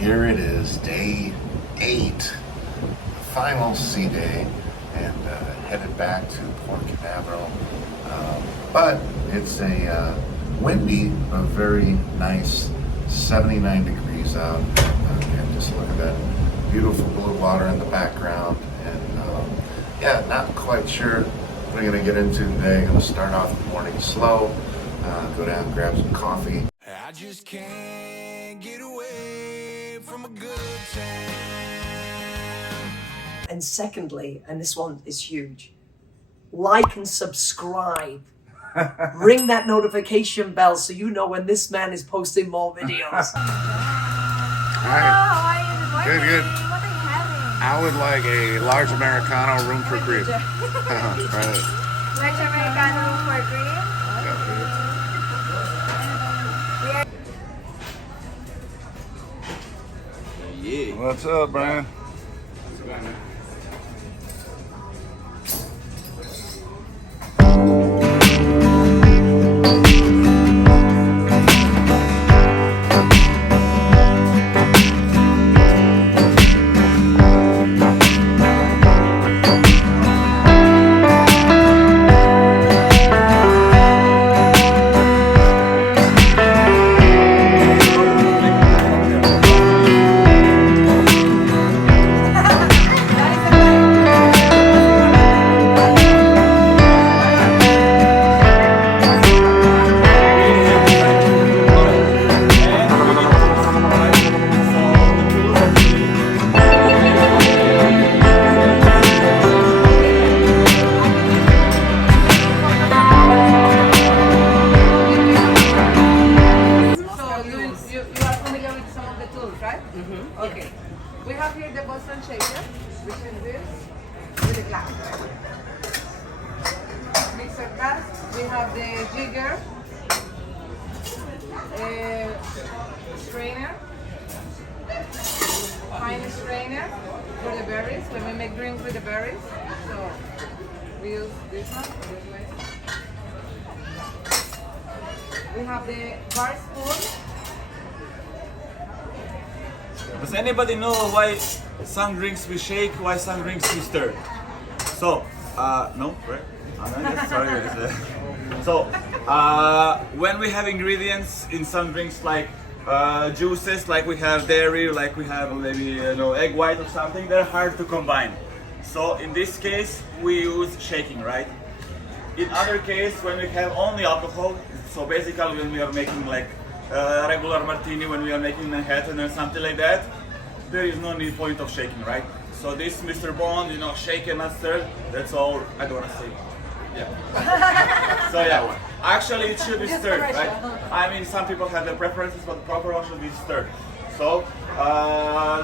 Here it is, day 8, the final sea day, and headed back to Port Canaveral. But it's a windy, but very nice, 79 degrees out, and just look at that beautiful blue water in the background. And yeah, not quite sure what I'm going to get into today. I'm going to start off the morning slow, go down and grab some coffee. I just can't get away from a good time. And secondly, and this one is huge, like and subscribe. Ring that notification bell so you know when this man is posting more videos. Hi. Good, good. What are you having? I would like a large Americano, room for cream. Right. Large Americano room for cream? Yeah. What's up, Brian? Okay. We have here the Boston shaker, which is this, with a glass. Mixer glass. We have the jigger, strainer, fine strainer for the berries, when we make drinks with the berries. So we use this one, this way. We have the bar spoon. Does anybody know why some drinks we shake, why some drinks we stir? So, no, right? Sorry. So, when we have ingredients in some drinks like juices, like we have dairy, like we have maybe egg white or something, they're hard to combine. So in this case, we use shaking, right? In other case, when we have only alcohol, so basically when we are making like regular martini, when we are making Manhattan or something like that, there is no need point of shaking, right? So this Mr. Bond, shake and not stir, that's all I don't want to say. Yeah. So yeah, actually it should be stirred, right? I mean, some people have their preferences, but the proper one should be stirred. So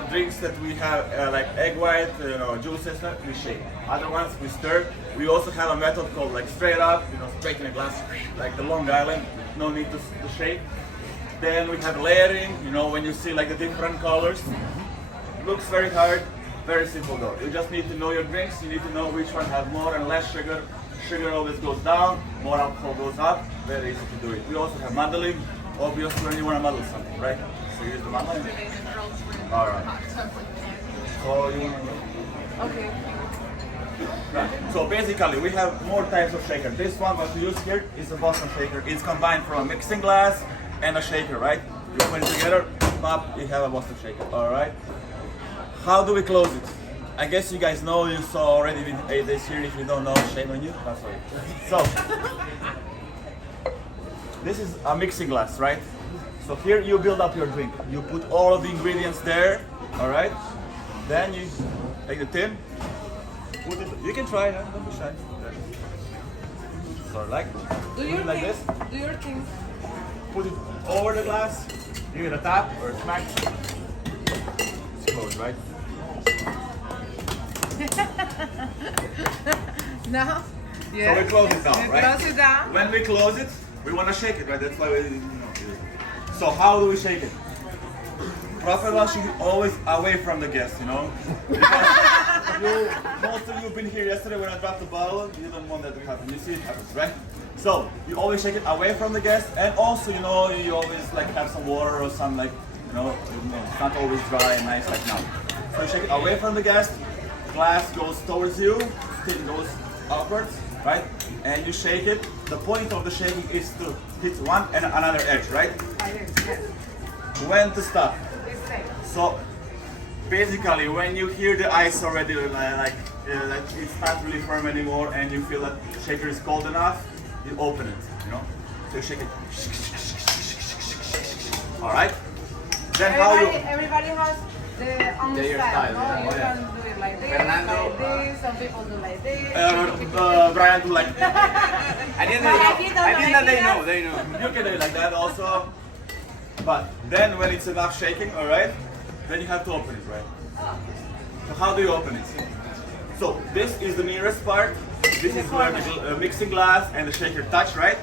drinks that we have like egg white, juices, we shake. Other ones we stir. We also have a method called like straight up, straight in a glass, like the Long Island, no need to shake. Then we have layering, when you see like the different colors. Looks very hard, very simple though. You just need to know your drinks, you need to know which one has more and less sugar. Sugar always goes down, more alcohol goes up, very easy to do it. We also have muddling, obviously when you want to muddle something, right? So here's the muddling. Alright. So you want to... Okay. Right. So basically we have more types of shaker. This one what we use here is a Boston shaker. It's combined from a mixing glass and a shaker, right? You put it together, pop, you have a Boston shaker, alright? How do we close it? I guess you guys know, you saw already with 8 days here. If you don't know, shame on you. That's right. So, this is a mixing glass, right? So here you build up your drink. You put all of the ingredients there, alright? Then you take the tin, put it, you can try, don't be shy. So like, Do put your it like thing. this. Do your thing. Put it over the glass, give it a tap or a smack. It's closed, right? Now? So Yeah. we close it down, right? Close it down. When we close it, we want to shake it, right? That's why we, So how do we shake it? Proper washing is always away from the guest, Because most of you have been here yesterday when I dropped the bottle. You don't want that to happen. You see it happens, right? So you always shake it away from the guest, and also, you always like have some water or some it's not always dry and nice like now. So you shake it away from the guest, glass goes towards you, tin goes upwards, right? And you shake it. The point of the shaking is to hit one and another edge, right? When to stop. So basically, when you hear the ice already like it's not really firm anymore, and you feel that the shaker is cold enough, you open it. You know, so you shake it. All right. Then Everybody has their own style. No? You can do it like this, like this. Some people do like this. Brayan do like. I didn't know they know. You can do it like that also. But then when it's enough shaking, all right, then you have to open it, right? So how do you open it? So this is the nearest part. This is where the mixing glass and the shaker touch, right?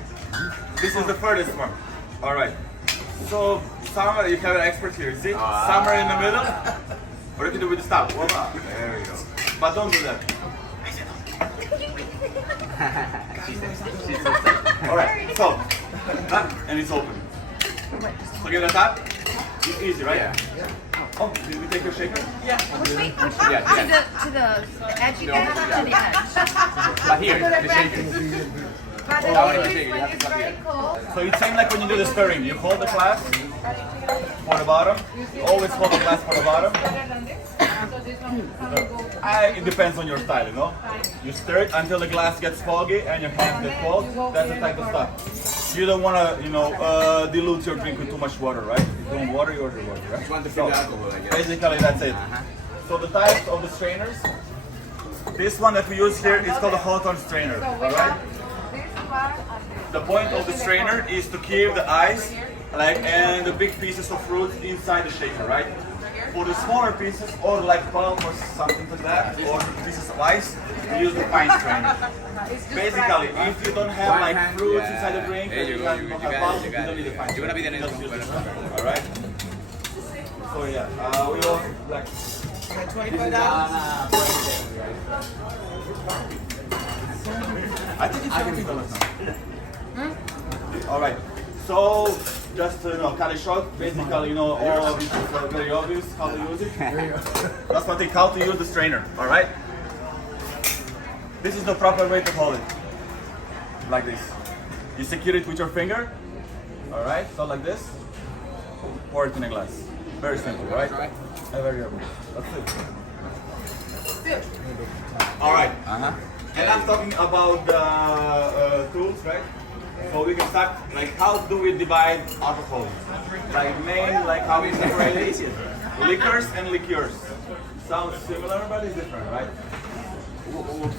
This is the furthest one. All right. So somewhere you have an expert here. See, somewhere in the middle, or you can do with the stop. There we go. But don't do that. All right. So and it's open. So give it a tap. It's easy, right? Yeah. Oh, did we take your shaker? Yeah. To the edge again? To the edge. But here, the shaker. But the I want to thing shake is, it. You when have to it's come very here. cold, So it's same like when you do the stirring. You hold the glass for the bottom. You always hold the glass for the bottom. better than this. So this one can go. It depends on your style, you know. You stir it until the glass gets foggy and your hands get cold. That's the type of stuff. You don't want to, dilute your drink with too much water, right? If you don't water, you order water, right? Just want to feel the alcohol, I guess. Basically, that's it. So the types of the strainers. This one that we use here is called a Hawthorne strainer. So All we right. have this part and this. The point of the strainer is to keep the ice, and the big pieces of fruit inside the shaker, right? For the smaller pieces, or like pulp or something like that, or pieces of ice, we use the pine strainer. Basically, if you don't have like fruits inside the drink, and you don't have pulp, you don't need the pine strainer. You just use the strainer, all right? So yeah, we all like. I think it's $17 now. All right. So just cut it short. Basically, all of this is very obvious how to use it. That's one thing, how to use the strainer. All right. This is the proper way to hold it. Like this. You secure it with your finger. All right. So like this. Pour it in a glass. Very simple, right? Very obvious. That's it. All right. And I'm talking about the tools, right? So we can start, like, how do we divide alcohol? Like, how we separate it? Liquors and liqueurs. Sounds similar, but it's different, right?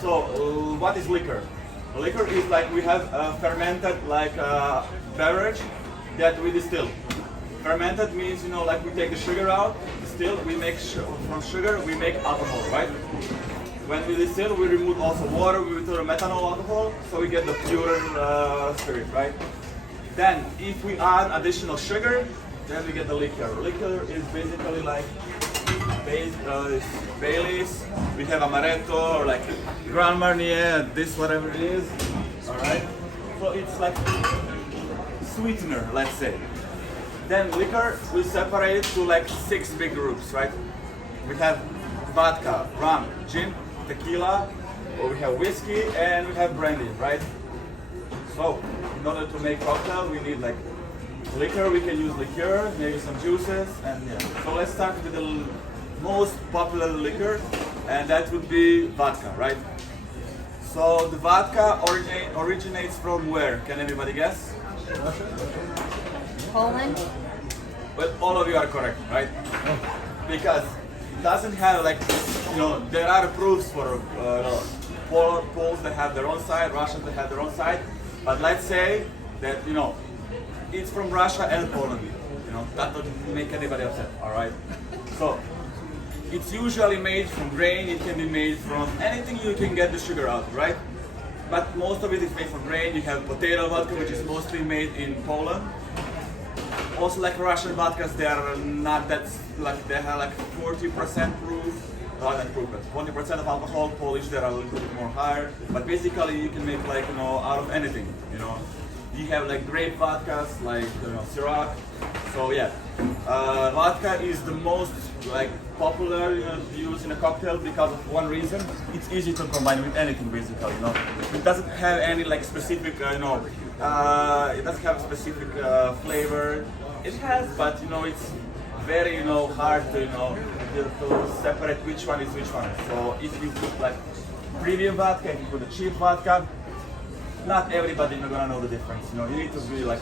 So, what is liquor? Liquor is like we have a fermented, beverage that we distill. Fermented means, like we take the sugar out, distill, we make from sugar, we make alcohol, right? When we distill, we remove also water, we remove the methanol alcohol, so we get the pure spirit, right? Then, if we add additional sugar, then we get the liquor. Liquor is basically like Baileys, we have Amaretto, or like Grand Marnier, this whatever it is, all right? So it's like sweetener, let's say. Then liquor, we separate it to like 6 big groups, right? We have vodka, rum, gin, tequila, or we have whiskey, and we have brandy, right? So, in order to make cocktail, we need like liquor, we can use liqueur, maybe some juices, and yeah. So let's start with the most popular liquor, and that would be vodka, right? So the vodka originates from where? Can anybody guess? Poland. Well, all of you are correct, right? Because it doesn't have there are proofs for Poles that have their own side, Russians that have their own side, but let's say that it's from Russia and Poland. That doesn't make anybody upset, all right? So it's usually made from grain. It can be made from anything you can get the sugar out, right? But most of it is made from grain. You have potato vodka, which is mostly made in Poland. Also, like Russian vodkas, they are not that they have like 40% proof, not that proof, but 20% of alcohol. Polish, they are a little bit more higher. But basically, you can make out of anything. You have like grape vodkas, like Ciroc, So yeah, vodka is the most like popular used in a cocktail because of one reason. It's easy to combine with anything basically. It doesn't have any like specific it doesn't have a specific flavor. It has, but it's very hard to separate which one is which one. So if you put like premium vodka, if you put a cheap vodka, not everybody is gonna know the difference. You need to be like,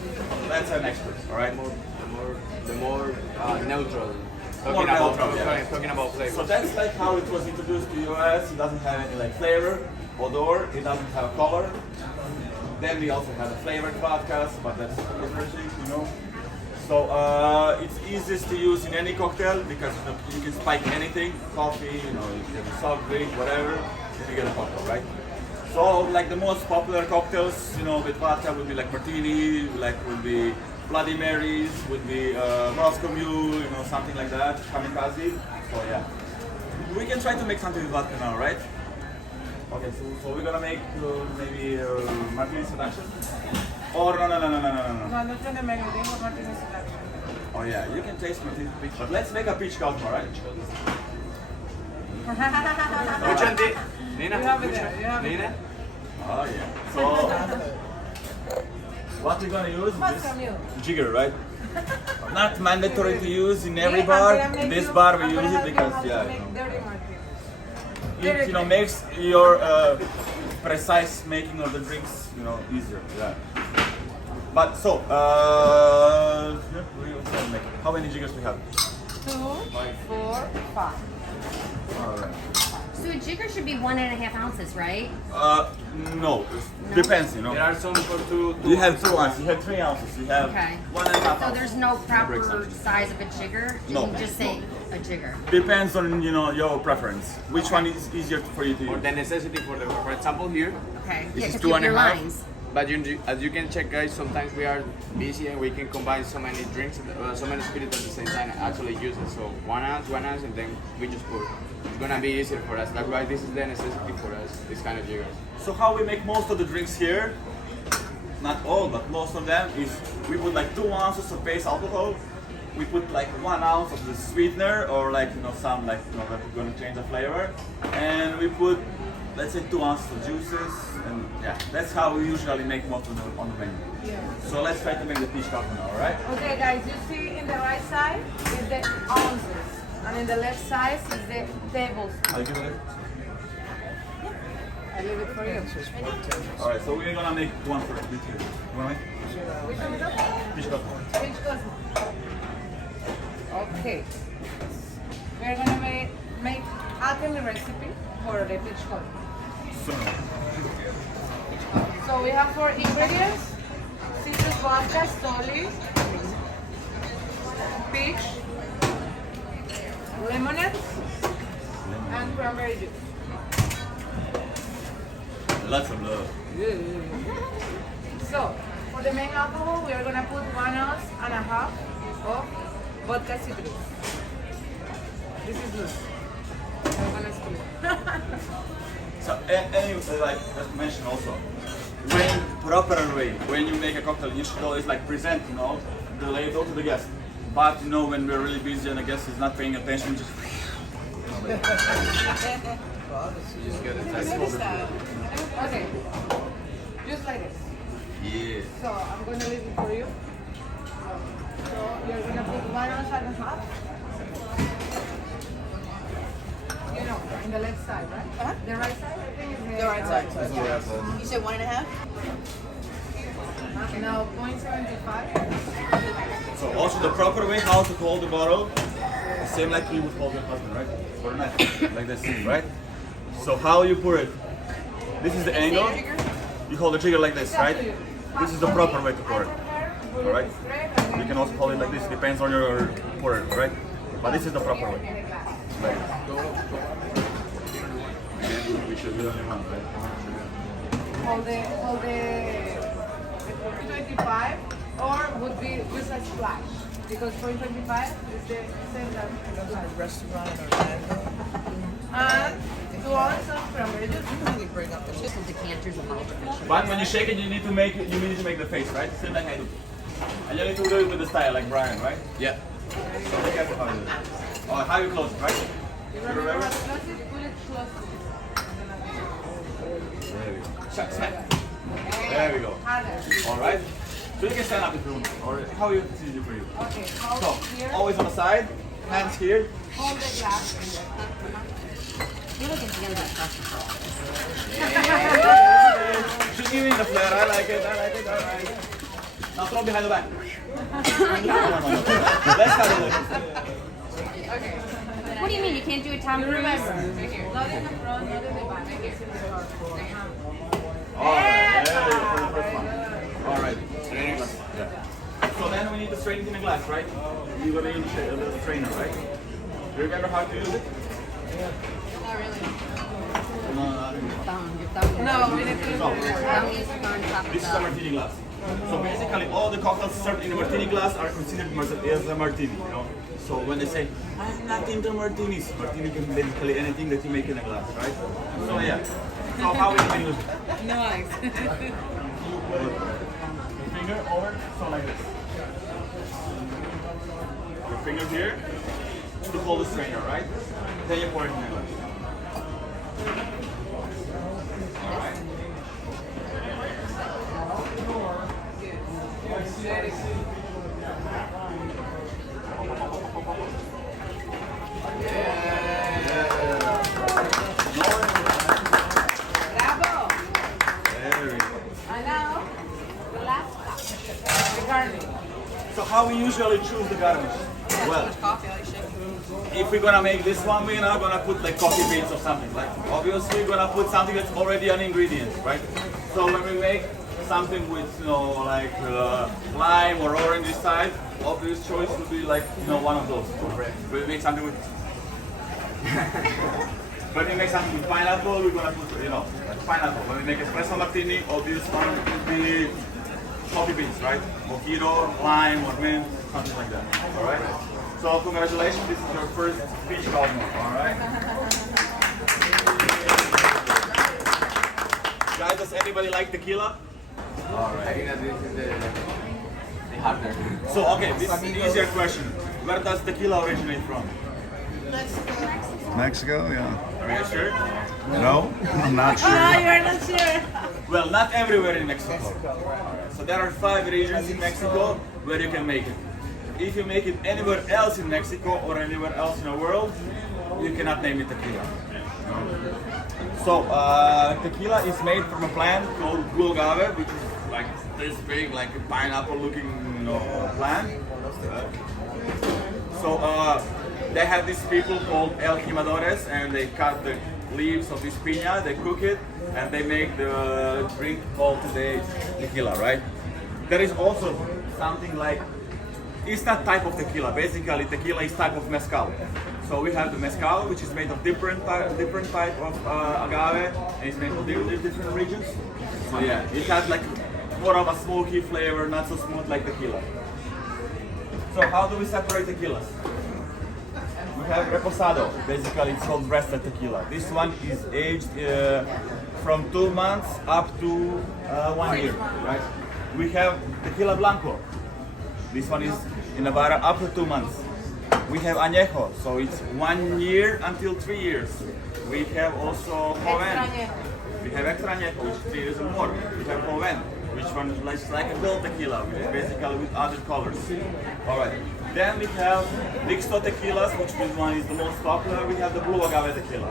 that's an expert, all right? The more neutral. More neutral, yeah. Talking about flavor. So that's like how it was introduced to the US. It doesn't have any like flavor, odor. It doesn't have color. Then we also have the flavored vodkas, but that's a different thing, So it's easiest to use in any cocktail because you can spike anything, coffee, you can have a soft drink, whatever, and you get a cocktail, right? So like the most popular cocktails, with vodka would be like martini, would be Bloody Marys, would be Moscow Mule, something like that, kamikaze. So yeah, we can try to make something with vodka now, right? Okay, so we're gonna make maybe martini seduction. Or no. No, not gonna make anything with martini selection. Oh yeah, you can taste martini peach, but let's make a peach Cosmo, right? Which one did? Nina? You have it Which there, one? you have it Nina? Oh yeah. So what we're gonna use Moscow Mule. is jigger, right? Not mandatory to use in every I'm bar. gonna make In this you- bar we I'm gonna use it help you because how to yeah, make dirty martini. it makes your precise making of the drinks easier. Yeah. But so how many jiggers we have? 2, 4, 5. All right. So a jigger should be 1.5 ounces, right? No, depends. There are some for two. You have 2 ounces. You have 3 ounces. You have Okay. 1.5 So ounces. there's no proper size of a jigger? You No. can just say a jigger. Depends on your preference. Which one is easier for you to For use? the necessity for example here, Okay. this Yeah, is 'cause two you and have a your half. lines. But as you can check, guys, sometimes we are busy and we can combine so many drinks, so many spirits at the same time and actually use it. So 1 ounce, and then we just pour. It's gonna be easier for us. That's why this is the necessity for us, this kind of jiggers. So how we make most of the drinks here, not all, but most of them, is we put like 2 ounces of base alcohol. We put like 1 ounce of the sweetener or some that we're gonna change the flavor. And we put, let's say 2 ounces of juices. And yeah, that's how we usually make most of on the menu. Yeah. So let's try to make the peach coffee now, alright? Okay, guys, you see in the right side is the ounces, and in the left side is the tablespoon. I'll give it. I leave it for you. Alright, so we're gonna make one for each here. You wanna make? Which one is that? Peach coffee. Peach Cosmo. Okay. We're gonna make alchemy recipe for the peach Cosmo. So we have 4 ingredients: citrus vodka, Stoli, peach, lemonade, and cranberry juice. Lots of love. So, for the main alcohol, we are gonna put 1.5 ounces of vodka citrus. This is loose. I'm gonna spill. So, like just mention also, when you make a cocktail, you should always like present, the label to the guest. But when we're really busy and the guest is not paying attention, just Okay, just like this. yeah. So I'm gonna leave it for you. So you're gonna put 1.5 ounces. In the left side, right? The right side, I think, is The right side. Yeah. You said 1.5? Now 0.75. So also the proper way how to hold the bottle, same like you would hold your husband, right? Or not, like this, right? So how you pour it? This is the angle. You hold the trigger like this, right? This is the proper way to pour it. All right. You can also hold it like this. Depends on your pourer, right? But this is the proper way. Like this. Again, we should do it on your hand, right? Hold the 25, or would be just a splash, because 0.25 is the same as Restaurant in Orlando. and 2 ounces of cranberry juice. We bring up the Decanters of artificial. But when you shake it, you need to make the face, right? Same like I do. And you need to do it with the style, like Brayan, right? Yeah. So be careful how you do it. Oh, how you close it, right? You remember? Close it, pull it close. There we go. Check, check. There we go. Harder. All right. So you can stand up if you want, or how you it's easy for you. Okay, So hold here. always on the side, hands here. Hold the glass. You look at the end of the She's giving the flair. I like it. I like it. All right. Now throw behind the back. Let's have a look. What do you mean? You can't do a Tom Cruise? Remember, right here. Not in the front, not in the back. Right here. All right. There you go for the first one. All right. Yeah. So then we need to strain it in a glass, right? You're gonna use a little strainer, right? Do you remember how to use it? Not really. No. Your thumb. No, we didn't do it. Thumb needs to go on top of This is a the... martini glass. So basically, all the cocktails served in a martini glass are considered as a martini. You know. So when they say I'm not into martinis, martini can be basically anything that you make in a glass, right? So yeah. So how we can use it? No ice. Your finger over, so like this. Your finger here to hold the strainer, right? Then you pour it in the glass. All right. Bravo. There we go. And now, the last part. The garnish. So how we usually choose the garnish? Well, if we're gonna make this one, we're not gonna put like coffee beans or something. Like obviously, we're gonna put something that's already an ingredient, right? So when we make something with like lime or orange side, obvious choice would be like one of those. We make something with. When we make something with pineapple, we're gonna put like pineapple. When we make espresso martini, obvious one would be coffee beans, right? Mojito, lime, or mint, something like that. All right. So congratulations, this is your first peach cosmo. All right. Guys, does anybody like tequila? All right. I think that this is the harder. So okay, this is an easier question. Where does tequila originate from? Mexico, yeah. Are you sure? No, I'm not sure. You're not sure. Well, not everywhere in Mexico. So there are 5 regions in Mexico where you can make it. If you make it anywhere else in Mexico or anywhere else in the world, you cannot name it tequila. So tequila is made from a plant called blue agave, which is like this big, like a pineapple-looking plant. So they have these people called alquimadores, and they cut the leaves of this piña, they cook it, and they make the drink called today tequila, right? There is also something like, it's not type of tequila. Basically, tequila is type of mezcal. So we have the mezcal, which is made of different type of agave, and it's made of different regions. So yeah, it has like more of a smoky flavor, not so smooth like tequila. So how do we separate tequilas? We have reposado. Basically, it's called rested tequila. This one is aged from 2 months up to 1 year, right? We have tequila blanco. This one is in Navarra up to 2 months. We have añejo, so it's 1 year until 3 years. We have also joven. We have extra añejo, which is 3 years or more. We have joven, which one is like a gold tequila, which is basically with other colors. All right. Then we have mixto tequilas, which one is the most popular. We have the blue agave tequila.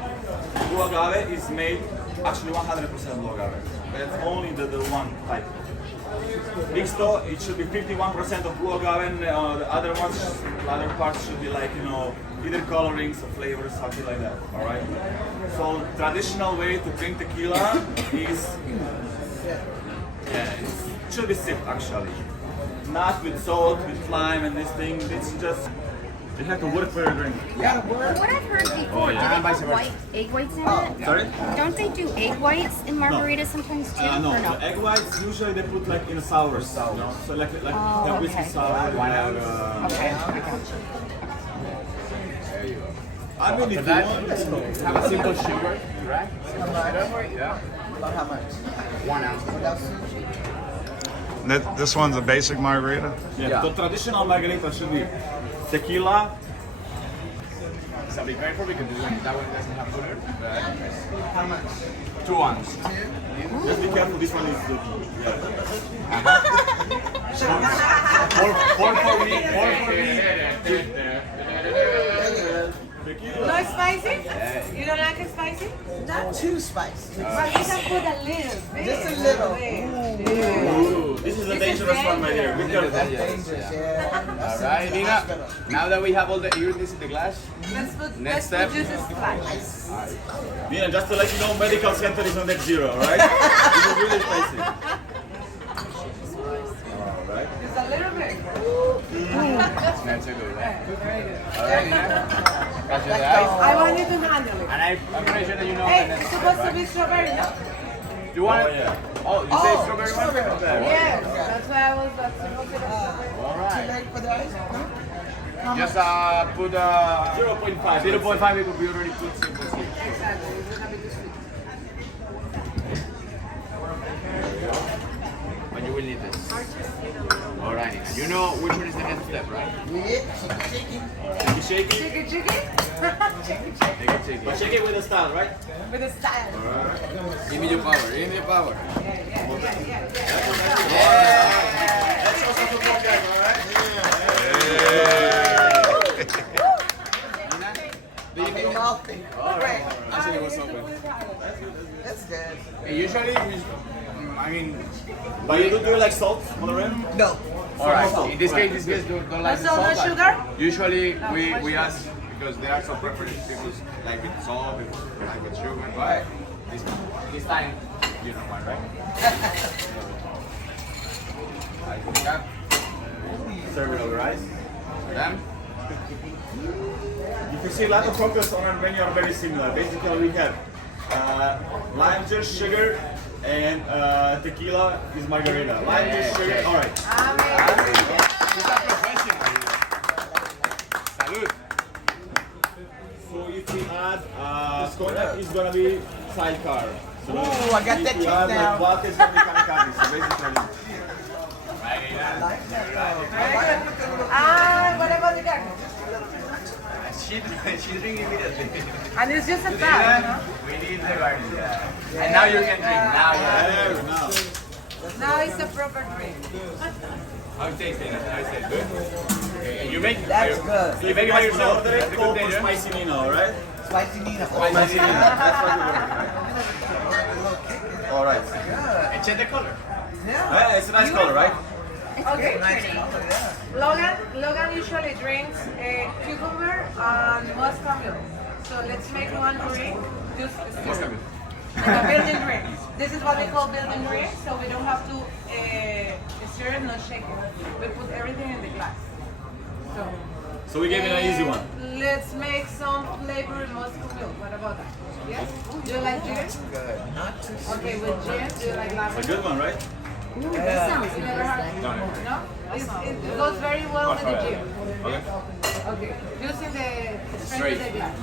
Blue agave is made actually 100% blue agave. That's only the one type. Mixto, it should be 51% of blue agave, and the other parts should be like either colorings or flavors, something like that. All right. So traditional way to drink tequila is it should be sipped actually. Not with salt, with lime and this thing. It's just, you have to work for your drink. What I've heard before, do they put egg whites in it? Sorry? Don't they do egg whites in margaritas sometimes too? No, or no? the egg whites usually they put like in a sour. So like Oh, whiskey okay. sour. Okay. I mean, if you want, Have a simple sugar, right? Simple sugar. Yeah. About how much? 1 ounce. This one's a basic margarita? Yeah. The traditional margarita should be tequila. So be careful because that one doesn't have sugar. How much? 2 ounces. Just be careful, this one is the... Four for me. No spicy? You don't like it spicy? Not too spicy. But you can put a little bit. Just a little. Ooh, this is a dangerous one right here. Be careful. Dangerous, yeah. Alright, Nina. Now that we have all the ingredients in the glass, Let's put Next step. juices splash. Nina, just to let you know, medical center is on net zero, alright? This is really spicy. Alright. Just a little bit. smells so good, right? Very good. Alright, Nina. Catch your eyes. I want you to handle it. And I'm pretty sure that you know Hey, the it's next supposed step, to be strawberry, no? right? You want it? yeah. Oh, you say strawberry one? Yes, that's why I was that's supposed to be strawberry. Alright. Ready for the ice? Just put 0.5. 0.5 because we already put simple sweet. Exactly. It's gonna be too sweet. But you will need this. Alright, Nina. You know which one is the next step, right? Yeah, shaking. You shake it, Chicken, chicken. Chicken, chicken. Take it, take but it. shake it with a style, right? With a style. Give me your power, give me your power. Yeah. Let's show some support, guys, alright? Nina, do you Big think? mouthy. Great. Actually, it was open. That's good. Usually, I mean, But you don't do like salt on the rim? No. alright. In this case, these guys don't like the No salt, salt. no but sugar? Usually, we ask because there are some preferences. People like with salt, people like with sugar. But this time, you know why, right? Like that. Serve it over rice. Then, You can see a lot of focus on our menu are very similar. Basically, we have lime juice, sugar, and tequila is margarita. Lime juice, sugar. All right. she's a professional. Salud. So if we add cognac, it's gonna be sidecar. So Ooh, I got that if we kick add now. like vodka, it's gonna be kamikaze. So basically, What about the garnish? She's drinking immediately. And it's just a pat, no? We need the garnish. And now you can drink. Now, there we go. Now it's a proper drink. How it tastes, Nina? How it tastes? Good? Okay, and you make it. That's good. You make it by yourself. Order it, That's a call good for thing, yeah? spicy Nino, all right? Spicy Nina. Spicy Nina. That's what we're doing. All right. And check the color. Yeah, it's a nice color, right? Okay. Logan usually drinks cucumber and muscovy. So let's make one drink. Just Muscovy. like a building drink. This is what we call building drink. So we don't have to stir it, not shake it. We put everything in the glass. So we gave it an easy one. Let's make some flavored muscovy. What about that? Yes. Do you like gin? Good. Not too Okay, with gin. Do you like It's a lavender? good one, right? You never had it? No? It goes very well with the gin. Okay. Okay, using the strength of the glass.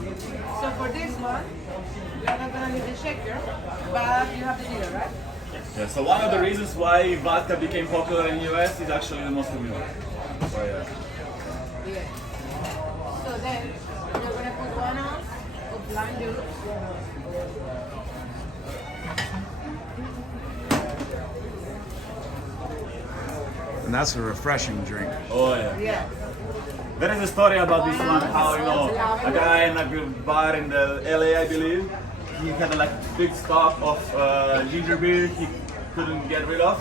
So for this one, you're not gonna need the shaker, but you have the needle, right? Yeah, so one of the reasons why vodka became popular in the US is actually the most common. So yeah. Yeah. So then, you're gonna put 1 ounce of lime juice. And that's a refreshing drink. Oh yeah. Yeah. There is a story about this one, how a guy in a bar in the LA, I believe, he had like big stock of ginger beer he couldn't get rid of.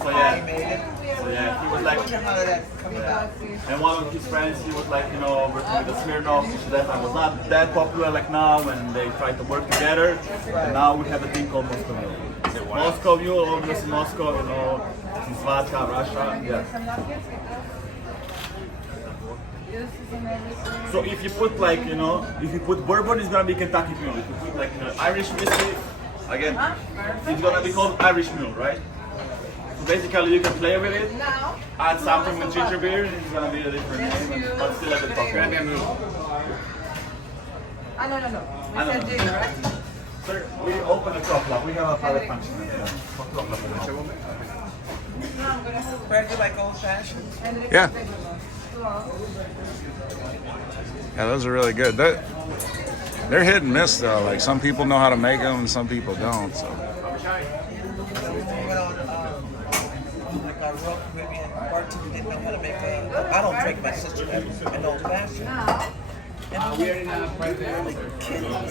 So yeah, he was like, and one of his friends, he was like, working with the Smirnoff, which that time was not that popular like now, and they tried to work together. And now we have a thing called Moscow Mule. Moscow Mule, obviously Moscow, since vodka, Russia, yeah. Some napkins, So if you put if you put bourbon, it's gonna be Kentucky Mule. If you put like Irish whiskey, again, it's gonna be called Irish Mule, right? So basically you can play with it, Now, add something with ginger beer, it's gonna be a different name, but still a bit popular. no. We said gin, right? Sir, we open the top lock. We have a pallet punch. Brad, you like old fashioned? Yeah. Yeah, those are really good. They're hit and miss though. Like some people know how to make them and some people don't. So. Like a real Caribbean bartender didn't know how to make I don't drink my sister an old fashioned. And he was really kidding, right?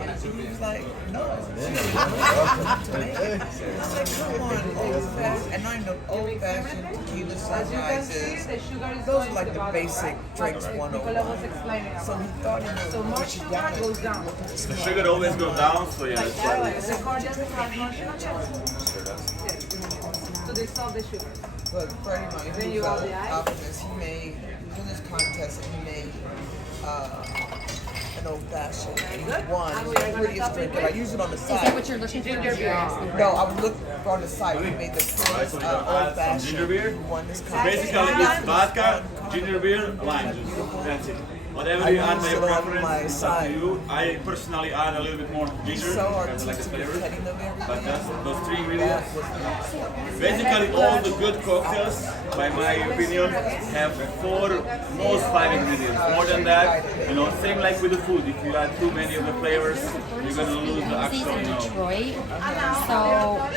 And he was like, no. I said, come on, old fashioned. And I know old fashioned tequila sunrises. Those are like the basic drinks 101. So he thought he knew. So more sugar goes down. The sugar always goes down, so yeah. It's like, The cordial has more sugar. To dissolve the sugar. But Freddie, my Then you add the ice. optimist, he was in this contest and he made an old fashioned. And he won. It was the prettiest drink. And I use it on the Is side. that what you're looking for? No, I was looking on the side. We made the prettiest so we're gonna add old some fashioned. ginger beer. He won this So contest. basically it's vodka, ginger beer, lime juice. That's it. Whatever you add by your preference, it's up to you. I personally add a little bit more ginger, So because I like the artistic, flavor. petting of everything. But that's those three That ingredients. was nice. Basically, all the good cocktails, by my opinion, have 4, most 5 ingredients. More than that, same like with the food. If you add too many of the flavors, you're gonna lose the These actual, in Detroit. So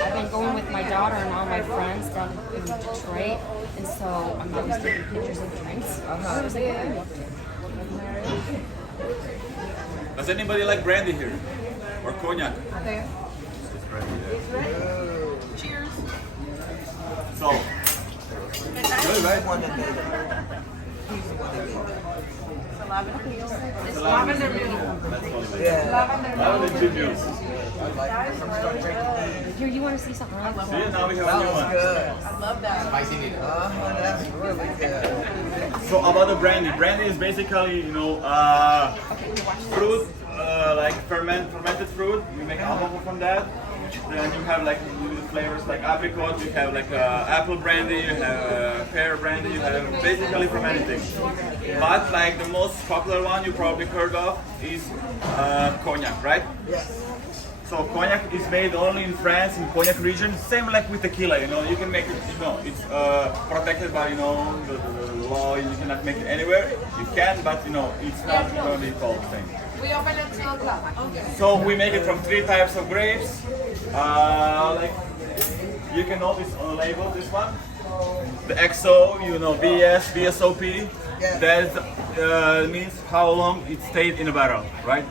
I've been going with my daughter and all my friends down in Detroit. And so I'm always taking pictures of drinks. So I was like, oh. Does anybody like brandy here? Or cognac? Cheers. So, good, right? One that did it. He's the one that did it. It's lavender milk. That's all it is. Yeah. Lavender ginger. I like it. I'm starting drinking these. Here, you want to see something really cool? See, now we have a That new was one. good. I love that. That's really good. So about the brandy. Brandy is basically, fruit, like fermented fruit. You make alcohol from that. Then you have like flavors like apricot. You have like apple brandy. You have pear brandy. You have basically from anything. But like the most popular one you probably heard of is cognac, right? Yes. So cognac is made only in France, in cognac region. Same like with tequila, you can make it. It's protected by the law. You cannot make it anywhere. You can, but it's not going to be called the same. We open at 2 o'clock. Okay. So we make it from 3 types of grapes. Like you can notice on the label this one, the XO, VSOP. Yeah. That means how long it stayed in a barrel, right?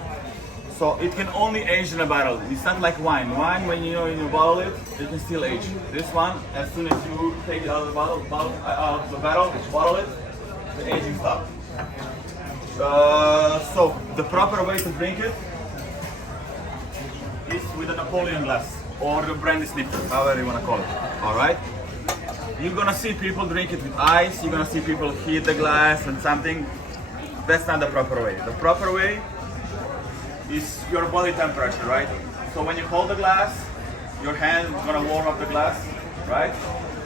So it can only age in a barrel. It's not like wine. Wine, when you bottle it, it can still age. This one, as soon as you take it out of the barrel, bottle it, the aging stops. So the proper way to drink it is with a Napoleon glass or the brandy snifter, however you want to call it. All right. You're gonna see people drink it with ice. You're gonna see people heat the glass and something. That's not the proper way. The proper way is your body temperature, right? So when you hold the glass, your hand is gonna warm up the glass, right?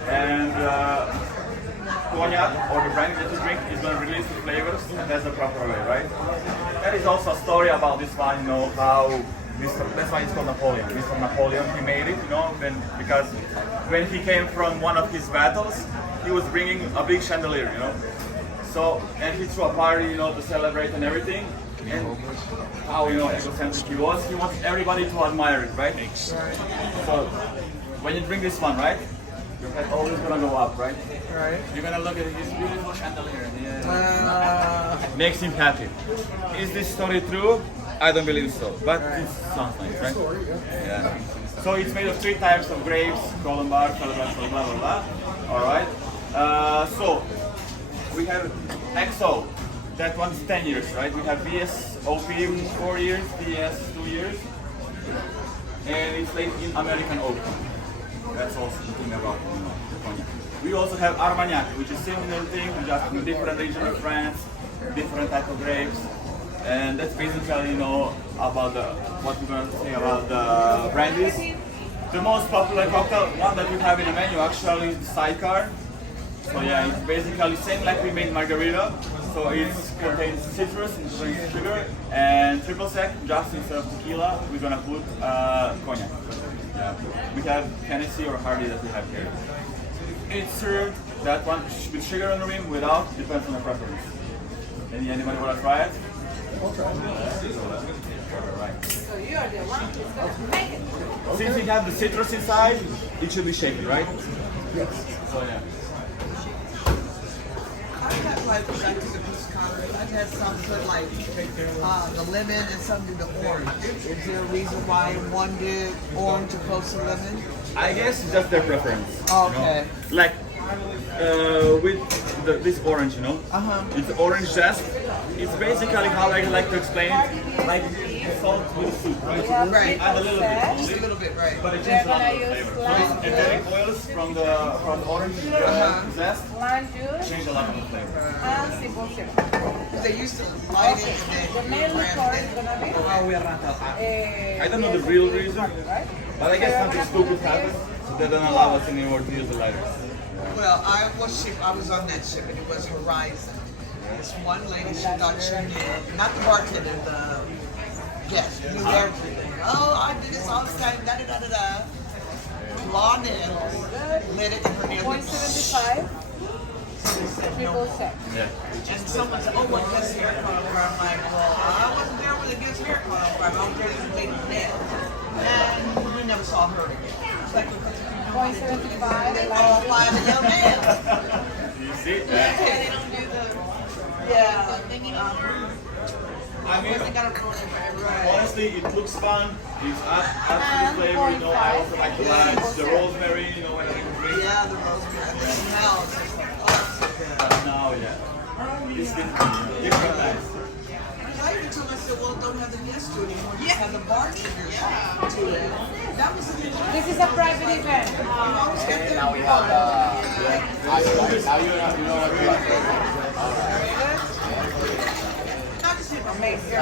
And cognac or the brandy that you drink is gonna release the flavors, and that's the proper way, right? There is also a story about this one, how that's why it's called Napoleon. Mr. Napoleon, he made it, because when he came from one of his battles, he was bringing a big chandelier, So, and he threw a party, to celebrate and everything. And how egocentric he wants everybody to admire it, right? So when you drink this one, right, your head always gonna go up, right? Right. You're gonna look at his beautiful chandelier. Makes him happy. Is this story true? I don't believe so, but it sounds nice, right? Yeah. So it's made of 3 types of grapes: Colombar, Calabras, blah blah blah. All right. So we have XO. That one's 10 years, right? We have VSOP, which is 4 years, VS 2 years, and it's made in American oak. That's also the thing about the cognac. We also have Armagnac, which is similar thing, just in a different region of France, different type of grapes, and that's basically about what we're going to say about the brandies. The most popular cocktail, one that we have in the menu, actually is the sidecar. So yeah, it's basically same like we made margarita. So it contains citrus, it contains sugar, and triple sec. Just instead of tequila, we're gonna put cognac. Yeah. We have Tennessee or Hardy that we have here. it's served, that one with sugar on the rim, without, depends on the preference. Anybody want to try it? So you are the one who's going to make it. Since it has the citrus inside, it should be shaken, right? Yes. So yeah. I've had like when I took a Piscata, I've had some put like the lemon and some do the orange. Is there a reason why one did orange opposed to lemon? I guess it's just their preference. Okay. Like with this orange, you know, it's orange zest. It's basically how I like to explain it, like salt with soup, right? Right. Add a little bit, Just a little bit, right. but it We're changes a lot gonna of use flavor. So lime this athletic oils from the orange zest lime juice change a lot of the flavor. and simple syrup. They used to light it and The then main liquor is gonna be I don't know the real reason, but I guess something stupid happened, so they don't allow us anymore to use the lighters. well, I was on that ship and it was Horizon. This one lady, she thought she knew, not the bartender, the guest, knew everything. Oh, I do this all the time, da da da da da. Law nails, lit it in her nails. 0.75 triple sec. Yeah. And someone said, oh, what gets hair caught on fire? I'm like, well, I wasn't there when it gets hair caught on fire. I was there to make nails. And we never saw her again. It's like, because if you don't 0.75 all fly the young man. You see? They don't do the, yeah. I mean, Right. honestly, it looks fun. It's adds to the flavor, you know. I also like the limes, the rosemary, you know, when I drink. Yeah, the rosemary. And the smell is just like, oh, it's so good. But now, yeah, it's different. Different nice. I even told myself, well, don't have the guests do it anymore. Just have the bartenders do it. That was the This is a private event. Now we have now you know what we like. Amazing.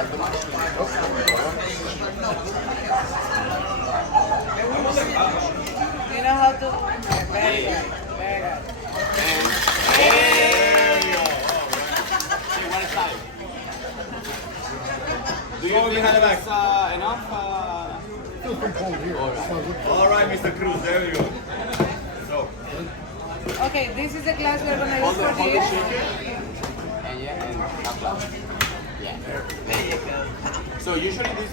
You know how to? Very good. Very good. Do you behind the back? Enough? All right, Mr. Cruz, there we go. So, Okay, this is the glass we're gonna use Hold for the this. shaker. And yeah, and half glass. Yeah. There you go. So usually this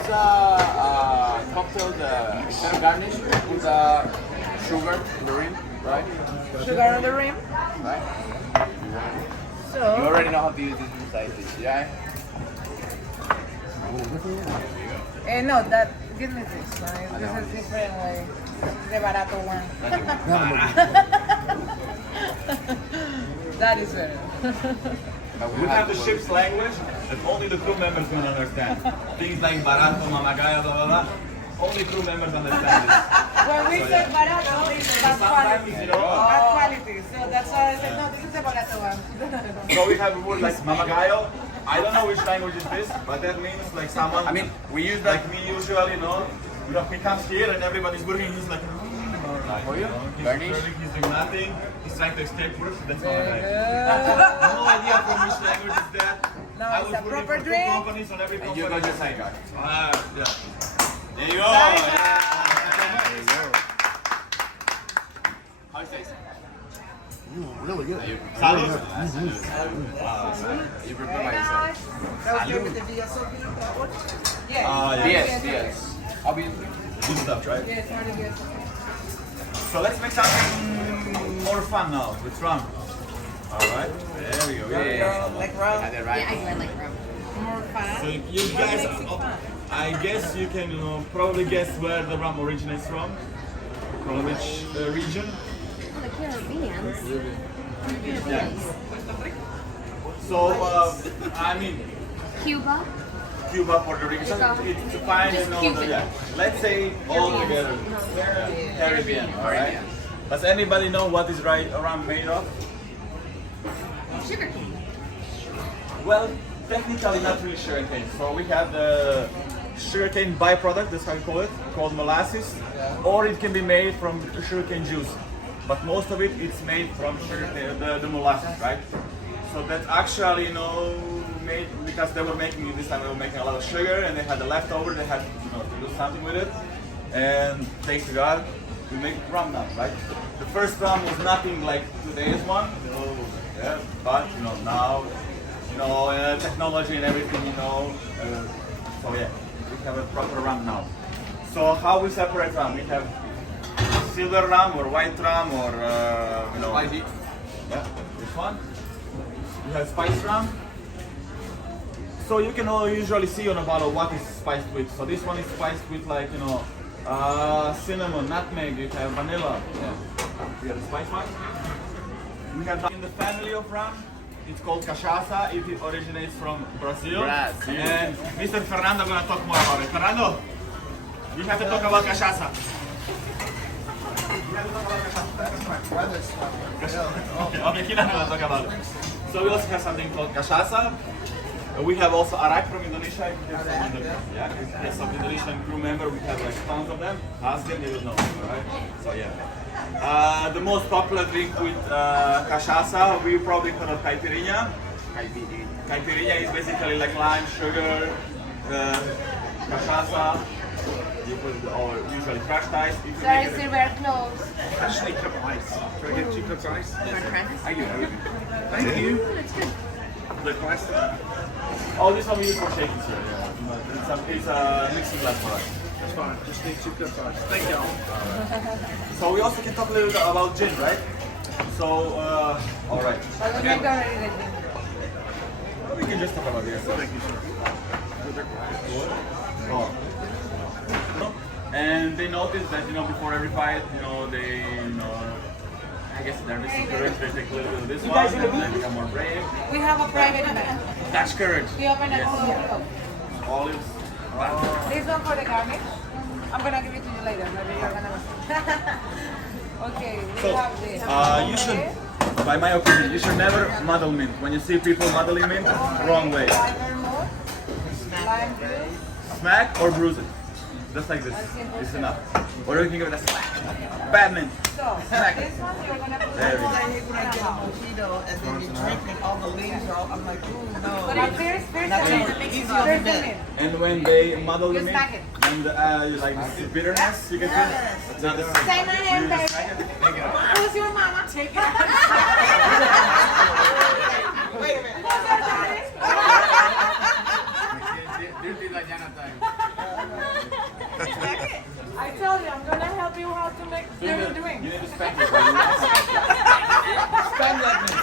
cocktail, the garnish with sugar in the rim, right? Sugar on the rim. Right. You So, already know how to use this inside dish, yeah? no, that, give me this. This is different way. The barato one. That is better. we have the ship's language that only the crew members can understand. Things like barato, mamagaya, blah, blah, blah. Only crew members understand this. When we say barato, it's bad quality. You know? Bad quality. So that's why I said, no, this is the barato one. So we have a word like mamagayo. I don't know which language is this, but that means like someone. I mean, we use that. like me usually, know. You know, he comes here and everybody's working. He's like, For you? he's Garnish? working, he's doing nothing. He's trying to escape work. So that's mamagayo. No idea from which language is that. No, I it's was a working proper for two drink. companies on every And company. you got your sidecar. Yeah. There you go. How it taste? Really good. Salud. You prepare by yourself. That was good with the VSOP, that one? Yes. Yes. Obviously. Good stuff, right? Yes, already good. So let's make something more fun now with rum. All right. There we go. Yeah. Like rum? Had it right. I like rum. More fun. So you guys, I guess you can probably guess where the rum originates from which region. Oh, the Caribbean. Yeah. So I mean, Cuba. Cuba, Puerto Rico. So it's fine, Just you know. Cuban. Yeah. Let's say all together. Caribbean. All right. Does anybody know what is rum made of? Sugar cane. Well, technically not really sugarcane. So we have the sugarcane byproduct, that's how we call it, called molasses, or it can be made from sugarcane juice. But most of it's made from sugarcane, the molasses, right? So that's actually, made because they were making it this time. They were making a lot of sugar, and they had the leftover. They had, to do something with it. And thanks to God, we make rum now, right? The first rum was nothing like today's one, yeah, but now, technology and everything, so yeah, we have a proper rum now. So how we separate rum? We have silver rum or white rum or Spicy. yeah, this one. We have spice rum. So you can usually see on a bottle what is spiced with. So this one is spiced with like cinnamon, nutmeg. You have vanilla. Yeah. We have the spice one. We have in the family of rum. It's called cachaça. It originates from Brazil. And Mr. Fernando gonna talk more about it. Fernando, you have to talk about cachaça. Okay, he's not gonna talk about it. So we also have something called cachaça. We have also Arak from Indonesia. We have some Indonesian crew member. We have like tons of them. Ask them, they will know. Alright? So yeah. The most popular drink with cachaça, we probably heard of caipirinha. Caipirinha is basically like lime, sugar, cachaça. You put usually crushed ice. Sorry, silver clothes. Actually, cup of ice. Can I get 2 cups of ice? Thank you. Thank you. It's good. The plastic. Oh, this one we use for shaking, sir. Yeah. It's a mixing glass for us. That's fine. Just need 2 cups of ice. Thank you. So we also can talk a little bit about gin, right? So, all right. But we make already the gin. We can just talk about this. Thank you, sir. Oh. And they noticed that before every fight, they I guess they're missing courage. They take a little bit of this one, and then become more brave. We have a private event. That's courage. We open Yes. a Olives. This one for the garnish. I'm gonna give it to you later. Maybe you're gonna. Okay, we have this. You should, by my opinion, you should never muddle mint. When you see people muddling mint, wrong way. Lime juice. Smack or bruise it. Just like this. This is enough. Or you can give it a smack. Bad mint. So, Smack. this one you're gonna put There we go. I hate when I get a mojito and then you drink and all the leaves are all, I'm like, ooh, no. But first That's the easy mint. on the First the mint. mint. And when they muddle the You mint, smack it. and you like the bitterness, you can feel. It's not the same. Say my name, You baby. smack it. Who's your mama? Take it. Wait a minute. Who's your daddy? I told you, I'm gonna help you how to make dirty You drink. need to spank it. Spend that mint.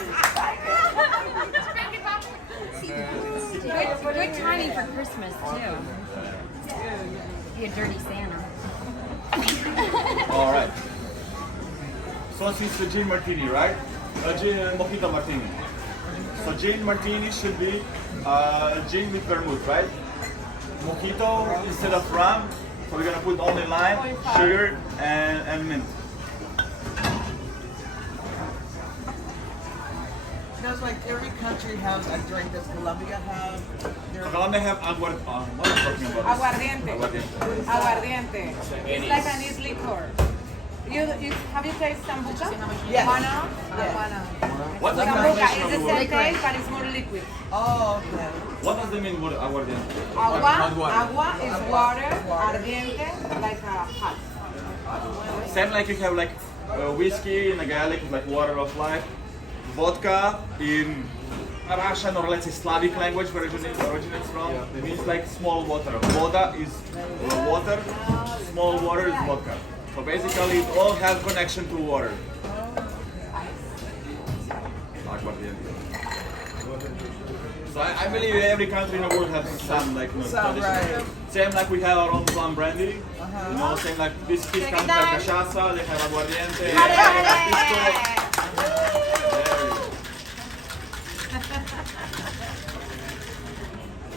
Good timing for Christmas too. Be a dirty Santa. All right. So it's a gin martini, right? A gin mojito martini. So gin martini should be gin with vermouth, right? Mojito instead of rum, so we're gonna put only lime, sugar, and mint. There's like every country has a drink. Does Colombia have? So Colombia have what are you talking about? Aguardiente. Aguardiente. Aguardiente. It's like an easy liquor. Have you tasted sambuca? Yes. One ounce? Yes. 1 ounce. What's the Sambuca translation is of the the same word? taste, but it's more liquid. Oh, okay. What does it mean word aguardiente? Agua is water, ardiente, like a hot. Same like you have like whiskey in a Gaelic, like water of life. Vodka in Russian or let's say Slavic language where it originates from. It means like small water. Voda is water, small water is vodka. So basically it all has connection to water. So I believe every country in the world has some like Sound tradition. right. Same like we have our own plum brandy. Same like this comes like cachaça, they have aguardiente.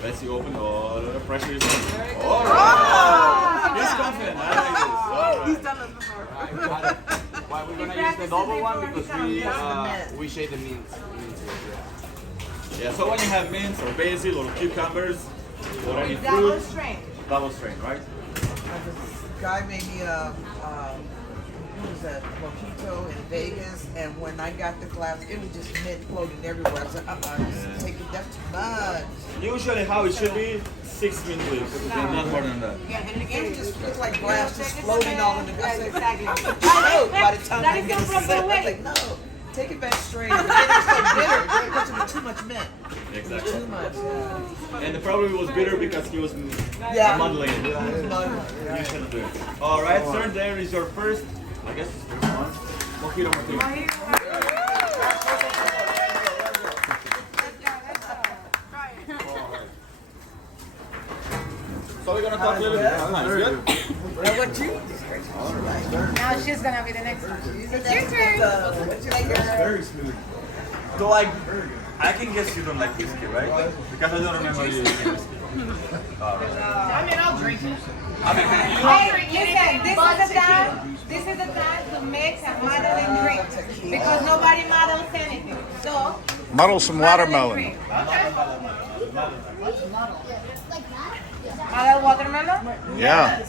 Let's see, open. Oh, the pressure is on. All right. He's confident. I like this. All right. He's done it before. Why we're gonna use the double one because we shade the mint. Yeah, so when you have mint or basil or cucumbers or any Double fruit, strain. double strain, right? This guy made me a was a mojito in Vegas, and when I got the glass, it was just mint floating everywhere. I said, just take it, that's too much. Usually how it should be, 6 mint leaves, not more than that. Yeah, and again, it just looks like glass just floating all in the glass. Exactly. By the time That I is get the to proper set, way. I'm like, no, take it back straight. But then it's so bitter because it was too much mint. Exactly. Too much, yeah. And probably was bitter because he was Yeah. muddling it. Yeah. You shouldn't do it. All right, sir, there is your first, I guess it's first one, mojito martini. So we're gonna talk a little bit. Good? Now what you? Now she's gonna be the next one. It's your turn. Very smooth. So I can guess you don't like whiskey, right? Because I don't remember you drinking whiskey. I mean, I'll drink it. I mean, Hey, listen, this is the time to mix and muddle and drink. Because nobody muddles anything. So, Muddle some watermelon. drink. Okay. Muddle watermelon? Yeah.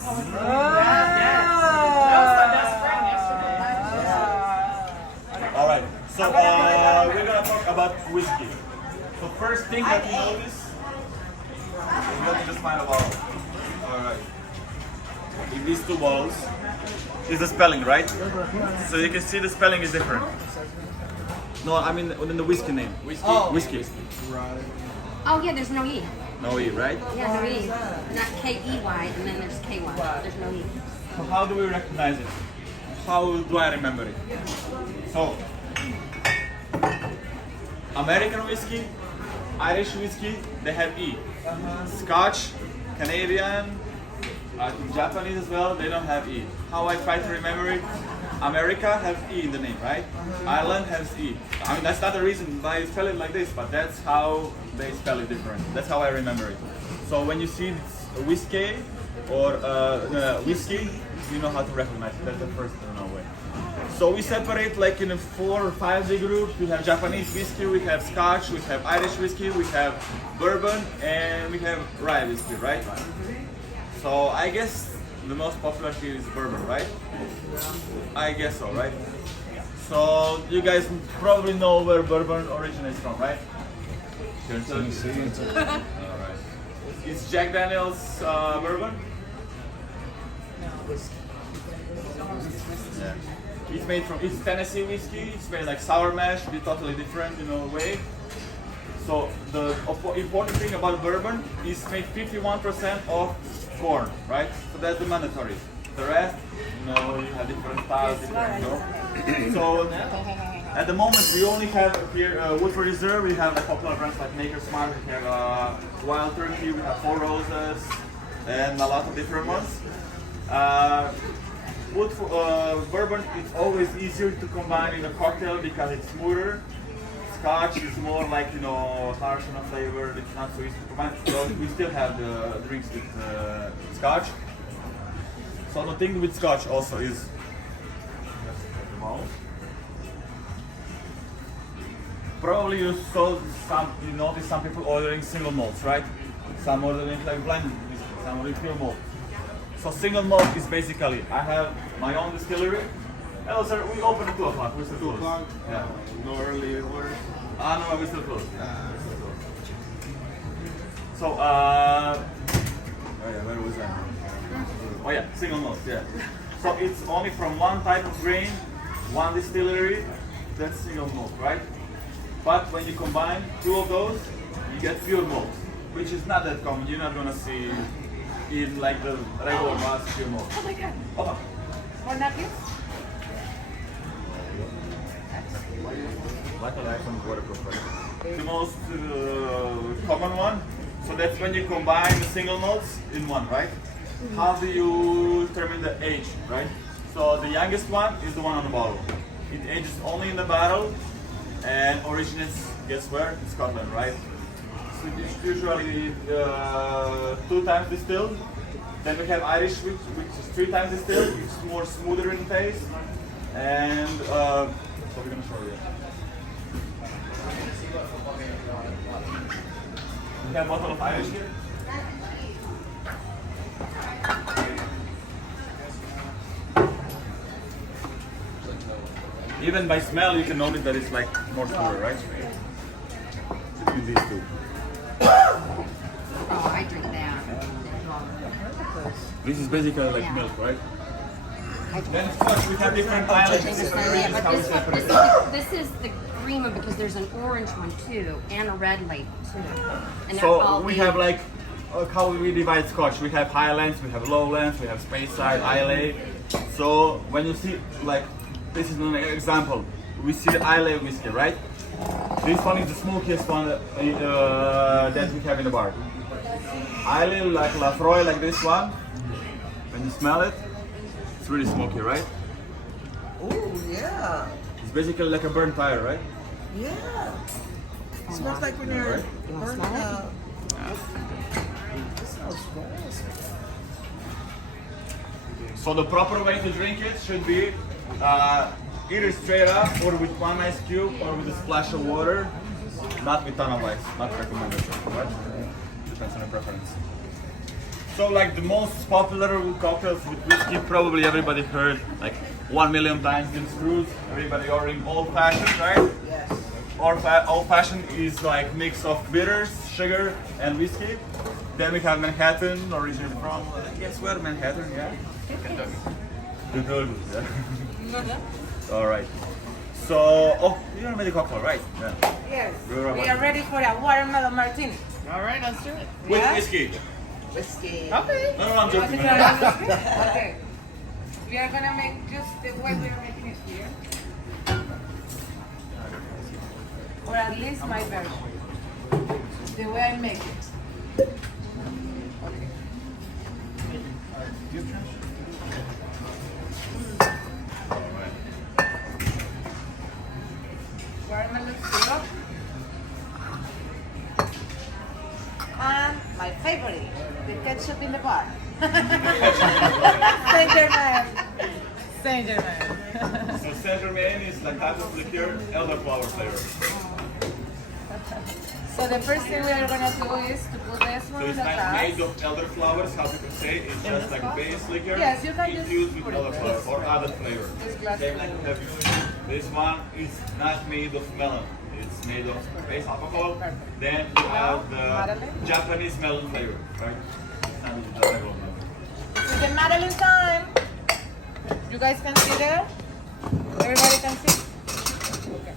all right. So we're gonna talk about whiskey. So first thing that you notice, you have to just find a bottle. All right. In these two bottles is the spelling, right? So you can see the spelling is different. No, I mean within the whiskey name. Whiskey. Whiskey. Oh yeah, there's no E. No E, right? Yeah, no E. Not K-E-Y, and then there's K-Y. There's no E. So how do we recognize it? How do I remember it? So, American whiskey, Irish whiskey, they have E. Scotch, Canadian, I think Japanese as well, they don't have E. How I try to remember it? America has E in the name, right? Ireland has E. I mean, that's not the reason why I spell it like this, but that's how they spell it different. That's how I remember it. So when you see whiskey or whiskey, you know how to recognize it. That's the first way. So we separate like in a 4 or 5 big groups. We have Japanese whiskey, we have Scotch, we have Irish whiskey, we have bourbon, and we have rye whiskey, right? So I guess the most popular here is bourbon, right? I guess so, right? So you guys probably know where bourbon originates from, right? Tennessee. Alright. It's Jack Daniel's bourbon? Yeah. It's Tennessee whiskey. It's made like sour mash, be totally different in a way. So the important thing about bourbon is made 51% of corn, right? So that's the mandatory. The rest, you have different styles, different. So at the moment we only have here Woodford Reserve. We have popular brands like Maker's Mark. We have Wild Turkey. We have Four Roses, and a lot of different ones. Bourbon is always easier to combine in a cocktail because it's smoother. Scotch is more like, harsh on a flavor. It's not so easy to combine. So we still have the drinks with Scotch. So the thing with Scotch also is, probably you notice some people ordering single malts, right? Some ordering like blend whiskey, some ordering pure malt. So single malt is basically, I have my own distillery. Hello sir, we open at 2 o'clock, we're still closed. 2 o'clock? Yeah. No early order? No, we're still closed. So, where was that? Oh yeah, single malt, yeah. So it's only from one type of grain, one distillery, that's single malt, right? But when you combine 2 of those, you get pure malt, which is not that common. You're not gonna see in like the regular mass pure malt. Oh my god. Oh. More napkins? The most common one. So that's when you combine the single malts in one, right? How do you determine the age, right? So the youngest one is the one on the bottle. It ages only in the barrel and originates, guess where? In Scotland, right? So it's usually 2 times distilled. Then we have Irish, which is 3 times distilled. It's more smoother in taste. And so we're gonna show you. We have a bottle of Irish here. Even by smell, you can notice that it's like more smoother, right? Between these two. Oh, I drink that. This is basically like milk, right? I drink Then scotch, we have different islands. Yeah, but this is the green one because there's an orange one too and a red label too. And they're So all we the- have like how we divide scotch. We have highlands, we have lowlands, we have Speyside, Islay. So when you see like this is an example, we see the Islay whiskey, right? This one is the smokiest one that we have in the bar. Islay like Lafroy, like this one. When you smell it, it's really smoky, right? Ooh, yeah. It's basically like a burnt tire, right? Yeah. It smells like when you're burning It smells gross. So the proper way to drink it should be either straight up or with one ice cube or with a splash of water, not with ton of ice, not recommended, right? Depends on your preference. So like the most popular cocktails with whiskey, probably everybody heard like 1 million times in screws. Everybody ordering old fashioned, right? Yes. Old fashioned is like mix of bitters, sugar, and whiskey. Then we have Manhattan, originally from guess where Manhattan, yeah. Kentucky. Yeah. All right. So, oh, you're gonna make a cocktail, right? Yeah. Yes. We're We are ready for a watermelon martini. All right, let's do it. With Yeah? whiskey. Whiskey. Okay. No, I'm joking. Okay. We are gonna make just the way we are making it here. Or at least my version. The way I make it. Watermelon syrup. And my favorite, the ketchup in the bar. Saint Germain. Saint Germain. So Saint Germain is like type of liqueur, elderflower flavor. So the first thing we are gonna do is to put this one So in it's the not glass. made of elderflowers, how people say. It's just like a base liquor Yes, you can just infused with put it elderflower this or way. other flavor. This glass Same like flavor. we have this one is not made of melon. It's made of base alcohol. Perfect. Then you have the Madeline? Japanese melon flavor, right? And the Japanese melon. This is the Madeline time. You guys can see there? Everybody can see? Okay.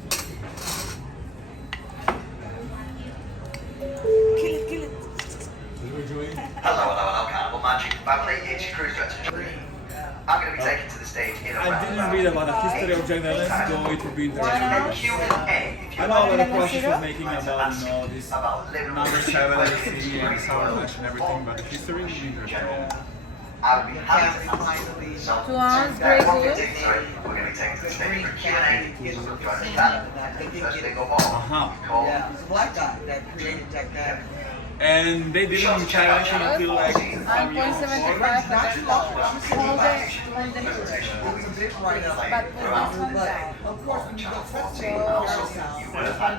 Kill it. Hello, Carnival Magic. Family, it's your cruise director. I'm going to be taken to the stage in a I didn't read about the history of Jack Daniels, so it would be interesting. I know a lot of questions was making about, you know, this number 7, C, and sour mash and everything, but the history would be interesting. I would be happy to Finally. 2 ounces, Grey Goose. We're going to be taken to the stage for Q&A. So join us that. First thing or more. Yeah, he's a black guy that created Jack Daniels. And they didn't try anything until like 5 years. 1.75, but that's low. Hold the It's a bit right up. But put this one But down. of course, when you go to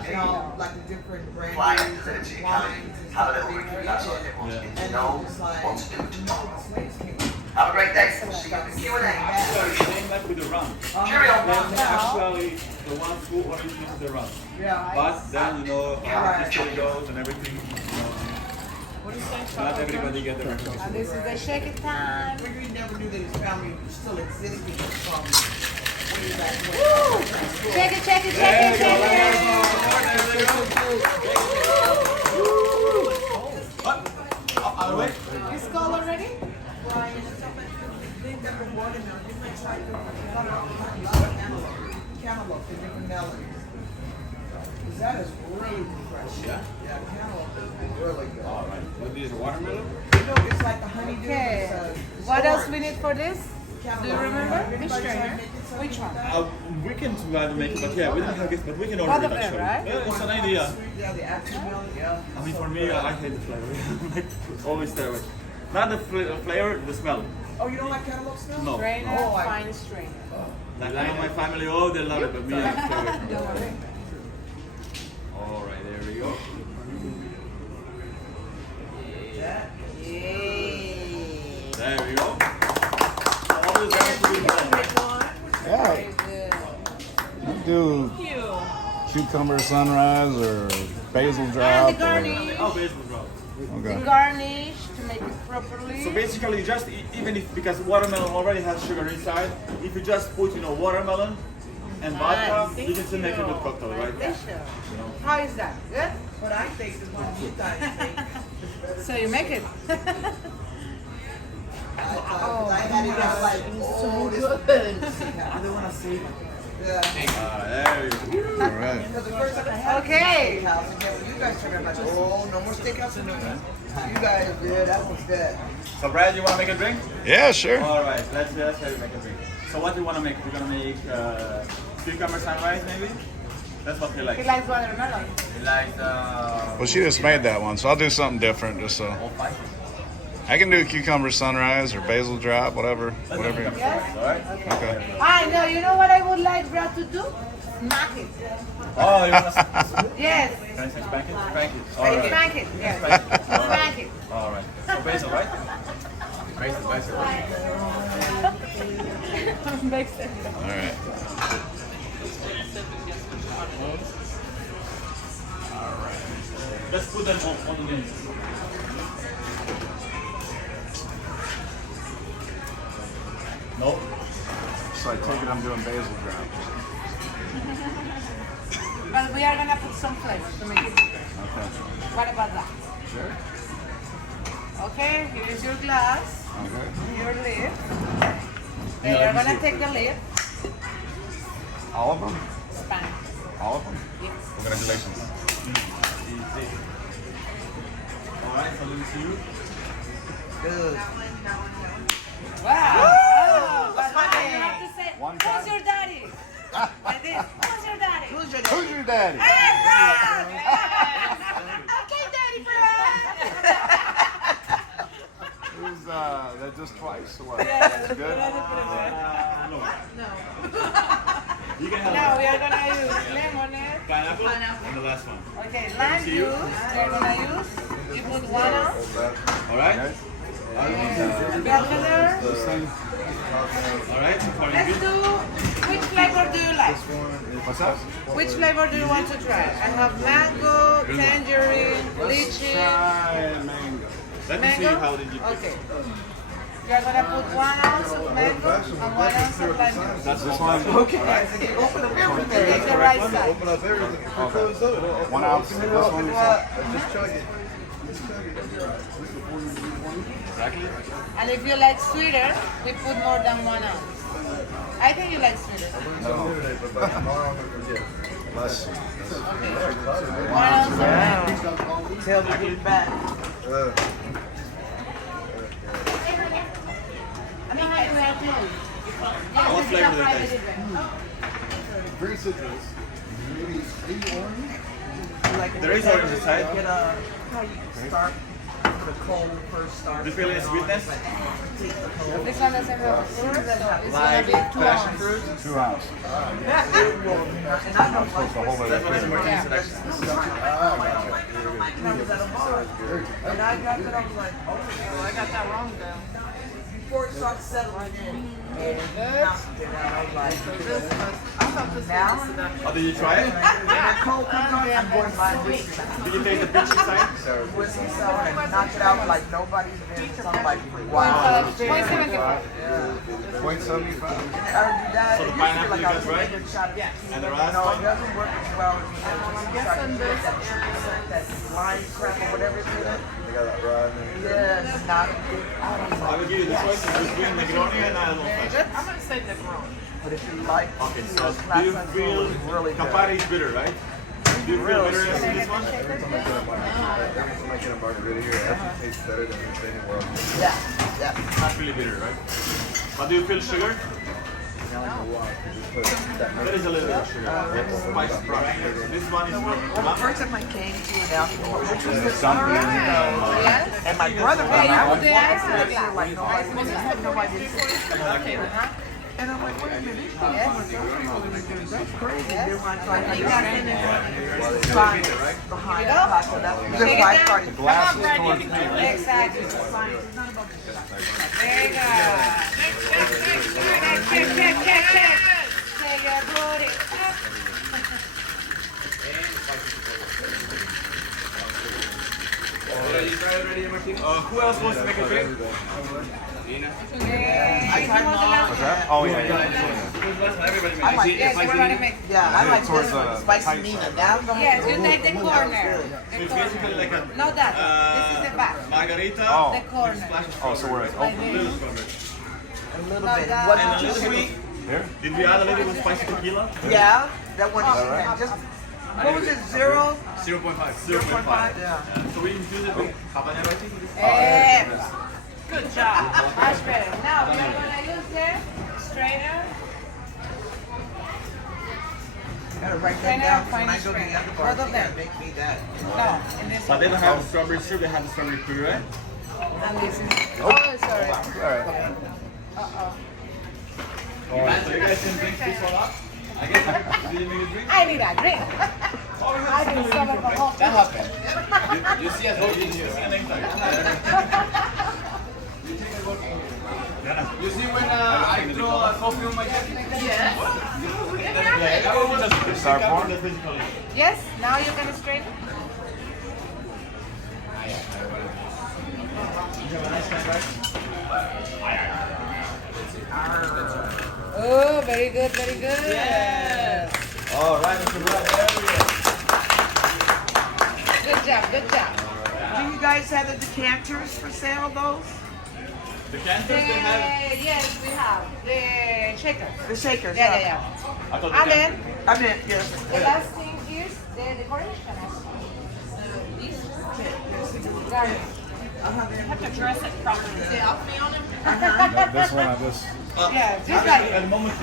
you know, like the different brands and wines and Have a stuff. little review. That's what they want you to And know it's like, what to do to know. the slaves came. Have a great day. We'll see you in the Q&A. Same like with the rum. Cheerio. They're actually the ones who originated the rum. Yeah. But then, you know, how history goes and everything, you know, not everybody get the recognition. And this is the shake it time. We never knew that his family still existed from way back when. Check it, check it, check it, check it. It's cold already? Cantaloupe, the different melons. That is really refreshing. Yeah? Yeah, cantaloupe is really good. Alright, what is watermelon? You know, it's like the honeydew. Okay. It's, What else orange. we need for this? Do you remember? This strainer? Which one? We can try to make it, but yeah, we don't have this, but we can Both order of it them, actually. right? Yeah, it's an idea. Yeah, the actual melon, yeah. I mean, for me, I hate the flavor. Like, always stay away. Not the flavor, the smell. Oh, you don't like cantaloupe smell? No. Strainer, Oh, I- fine strainer. Like, I know my family, oh, they love it, but me, I stay away from Don't worry. it. Alright, there we go. There we go. All this has to be done. Very good. do cucumber sunrise or basil drop. And the garnish. Oh, basil drop. The Okay. garnish to make it properly. So basically, just even if because watermelon already has sugar inside, if you just put watermelon and vodka, you can still make a good cocktail, right? How is that? Good? What I think is one you guys make. So you make it. I had it out like, oh, this I don't want to say that. There you go. All right. Because the first time I had Okay. a steakhouse, and then when you guys turned around, like, oh, no more steakhouse in New York. You guys did, that was good. So Brad, you want to make a drink? Yeah, sure. All right, let's have you make a drink. So what do you want to make? We're gonna make cucumber sunrise, maybe. That's what he likes. He likes watermelon. He likes Well, she just made that one, so I'll do something different. Just so all spices. I can do cucumber sunrise or basil drop, whatever. Whatever. You Yes? All right. Okay. I know. You know what I would like Brad to do? Smack it. Oh, you want to? Yes. Can I say spank it? Spank it. All right. Smack it. Yes. Spank it. All right. Smack it. All right. So basil, right? Basil. Makes sense. All right. Let's put them on the. No. So I take it I'm doing basil drop. But we are gonna put some flavor to make it different. Okay. What about that? Sure. Okay, here's your glass, Okay. your lid. Then you're gonna take the lid, All of them? span. All of them? Yes. Congratulations. Easy. All right. So let me see you. Good. Wow. Oh, but okay, you have to say, One who's time. your daddy? Like this. Who's your daddy? Who's your Who's your daddy? Hey, Brad! Okay, Daddy Brad. Who's that just twice or what? Yes. That's good. No. No. You can have Now we are gonna use lemonade. pineapple and the last one. Okay, lime juice. We're gonna use. You put 1 ounce. All right. Okay. Bell pepper. All right. Let's do. Which flavor do you like? What's up? Which flavor do you want to try? I have mango, tangerine, lychee. Try mango. Let me see Mango? how did you. Okay. You're gonna put 1 ounce of mango and 1 ounce of lime juice. That's this one. Okay, open up everything. Take the right side. Open up everything. If you close up, 1 ounce. This one. just chug it. Exactly. And if you like sweeter, we put more than 1 ounce. I think you like sweeter. Bless you. 1 ounce of mango. Tell me to get back. I mean, I do have clothes. Yes, What this is flavor a do they private taste? event. Very citrus. Maybe orange. Like There is orange inside. Get how you start the cold first start. Do you feel any sweetness? This one doesn't have fruit, so it's gonna Like be 2 passion ounce. fruit? 2 ounce. And I don't Supposed to hold it That's what at is emergency selection. was at a bar. And I got that, I was like, oh, I got that wrong though. before it starts settling in. And knocked it out. I was like, now, Oh, did you try it? when cold comes on, I'm going to buy this. Did you taste the peach inside? Whiskey sour and knock it out like nobody's been. So I'm like, wow. 0.75. 0.75. So the pineapple you got right? And the last No, it one? doesn't work as well as you guessing that lime crap or whatever it's in it. They got that raw in there. Yes, not good. I will give you the choice between Negroni and I don't know. I'm gonna say Negroni. But if you like, Okay, so do you feel really good. Campari is bitter, right? Do you feel bitter in this one? Every time I get a margarita here, it actually tastes better than it's anywhere else. Yeah. Not really bitter, right? But do you feel sugar? Kind of like a lot. You just put that There is a little bit of sugar. That's spice product. This one is Well, the first time I came to an alcohol, which was this Something. Yes. and my brother was Hey, you I put was the ice in walking the like glass. nobody did. And I'm like, wait a minute, that's crazy. Then when I tried to find behind the pasta, that's Take it why I down. started. Glass Come is on, towards Brady. me. Exactly. There you go. Check. Take your booty. Who else wants to make a drink? What's that? Oh yeah. I like Yes, we're gonna make. Yeah, I like this one, spicy Nina. Now I'm going Yes, you take the corner. The It's basically like corner. a Not that. This is the back. margarita. Oh. The corner. Oh, so we're Like open. this. a little Not bit. that. What And a did you little say? bit. Here? Did we add a little bit of spicy tequila? Yeah, that one is just. What was it? 0.5. 0.5. Yeah. So we infuse it with habanero, I think. Good job. Much better. Now we are gonna use the strainer. Gotta write that Strainer down. and When I fine go to the strainer. other bar, Both you of gotta them. make me that. No, in this But they don't have the strawberry syrup, they have the strawberry puree. and this is. Oh, sorry. So you guys can drink this one up. I guess you didn't make a drink. I need a drink. I've been sober for whole That happened. You see us holding here. You see when I throw a coffee on my jacket? Yes. Start pouring? Yes, now you can strain. Oh, very good, very good. Yes. All right, Mr. Brad. Good job, good job. Do you guys have the decanters for sale, those? The canters they have. Yes, we have the shaker. The shakers. Yeah, yeah, yeah. I thought And then I meant, yes. the last thing is the decoration. Garlic. You have to dress it properly. The alchemy on it? This one I just. Yeah, just At like the moment,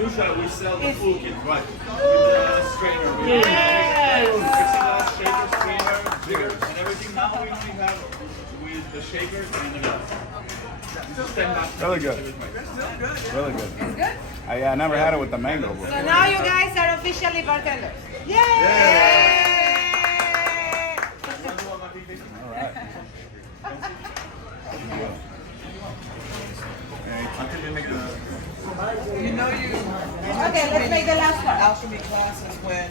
usually we sell the full kit, right? With the strainer, Yes. shaker, strainer, jigger, and everything. Now we only have with the shakers and the glass. Really good. Really good. It's good? I never had it with the mango before. So now you guys are officially bartenders. Yay! All right. Until you make the. You know you. Okay, let's make the last one. Alchemy classes when.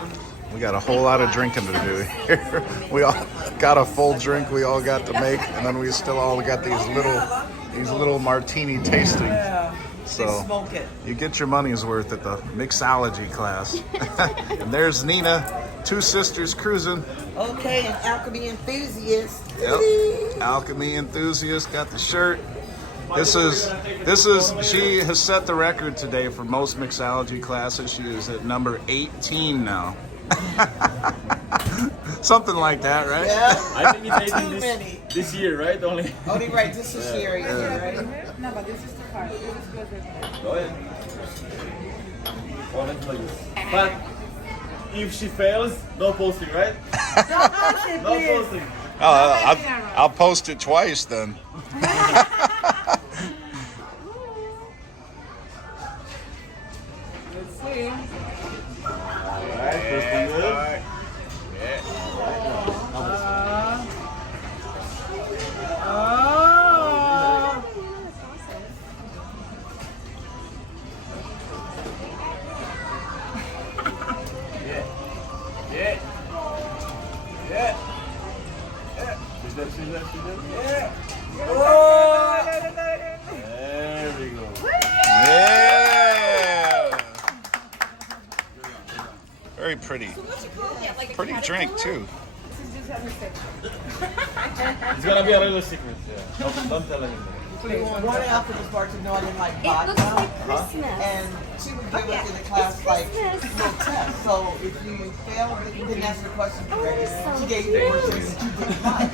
We got a whole lot of drinking to do here. We all got a full drink we all got to make, and then we still all got these little martini tasting. Yeah. So Smoke it. you get your money's worth at the mixology class. And there's Nina, two sisters cruising. Okay, an alchemy enthusiast. Yep. Alchemy enthusiast, got the shirt. This is she has set the record today for most mixology classes. She is at number 18 now. Something like that, right? Yeah. I think it's Too 18 many. this year, right? Only. Only right, this is here, right? No, but this is the part. This is good. Go ahead. Oh, let's like this. But if she fails, no posting, right? Don't post it, No please. posting. Oh, I'll post it twice then. Let's see. Alright, first one good. Oh. Yeah. Is that? Yeah. There we go. Yeah. Very pretty. Pretty drink too. It's gonna be a little secret. Yeah. Don't tell anything. One after this bar to know I didn't like It vodka. looks like Christmas. And she would give us in the class like little tests. So if you failed, then you didn't answer the question correctly. She gave you the questions that you didn't like.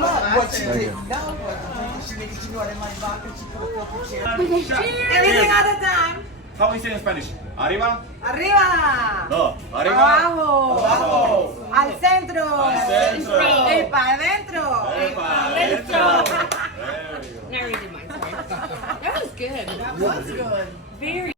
But what she didn't know was the drink that she made, 'cause you know I didn't like vodka, she put a filter chair. Everything at a time. How we say in Spanish? Arriba? Arriba. No. Arriba. Abajo. Abajo. Al centro. Al centro. Y para adentro. Epa, adentro. There we go. I already did mine, sorry. That was good. That was good. Very.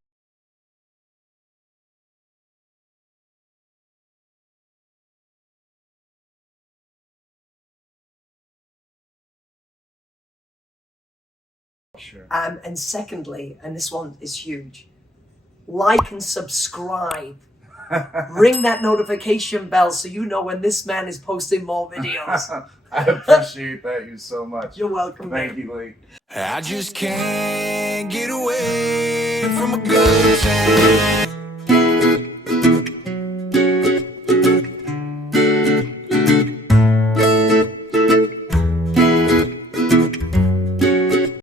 And secondly, and this one is huge, like and subscribe. Ring that notification bell so you know when this man is posting more videos. I appreciate that you so much. You're welcome. Thank you, Lee. I just can't get away from a good time.